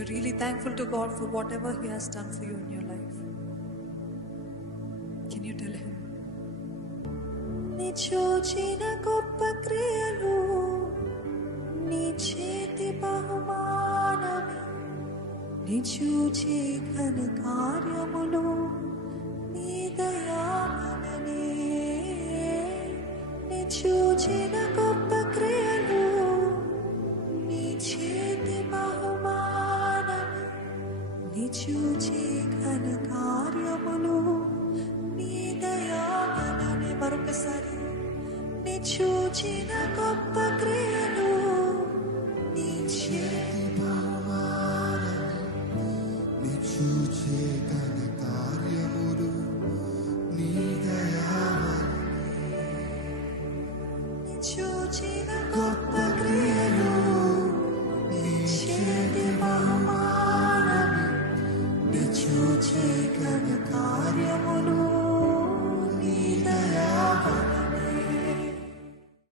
you're really thankful to God for whatever He has done for you in your life, can you tell Him? నీ చూచిన గొప్ప క్రియలు, నీ చేతి బహుమానమే, నీ చూచే ఘన కార్యములు, నీ దయామననే. నీ చూచిన గొప్ప క్రియలు, నీ చేతి బహుమానమే, నీ చూచే ఘన కార్యములు, నీ దయామననే. మరొకసారి, నీ చూచిన గొప్ప క్రియలు, నీ చేతి బహుమానమే, నీ చూచే ఘన కార్యములు, నీ దయామననే. నీ చూచిన గొప్ప క్రియలు, నీ చేతి బహుమానమే, నీ చూచే ఘన కార్యములు,